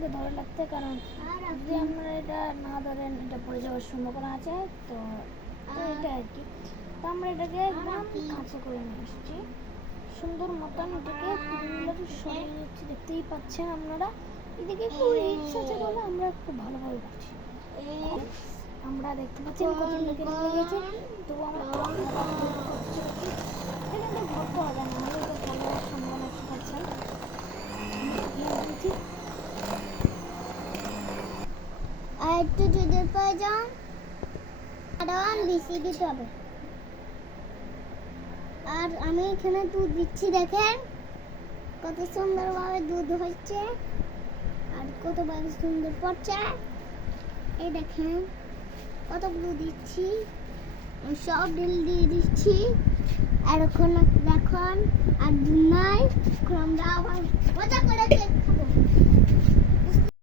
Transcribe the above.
আপনাকে ধরে রাখতে, কারণ যদি আপনারা এটা না ধরেন এটা পড়ে যাওয়ার সম্ভাবনা আছে। তো এটা আর কি। তো আমরা এটাকে একদম কাছে করে নিয়ে এসেছি, সুন্দর মতন এটাকে সরিয়ে নিচ্ছি। দেখতেই পাচ্ছেন আপনারা, এদিকে একটু রিচ আছে বলে আমরা একটু ভালোভাবে করছি। আমরা দেখতে পাচ্ছেন কত লোকে নিয়ে গেছে, তবু আমরা এটা কিন্তু ভোট করা যায় না, আমাদের তো ভালো সম্ভাবনা পাচ্ছেন। আর একটু দুধের প্রয়োজন, আরো বেশি দিতে হবে। আর আমি এখানে দুধ দিচ্ছি, দেখেন কত সুন্দরভাবে দুধ হচ্ছে আর কতভাবে সুন্দর পড়ছে। এই দেখেন কতগুলো দিচ্ছি, আমি সব ডিল দিয়ে দিচ্ছি। আর এখন দেখুন আর দুধ নাই, এখন আমরা আবার মজা করে কেক খাবো।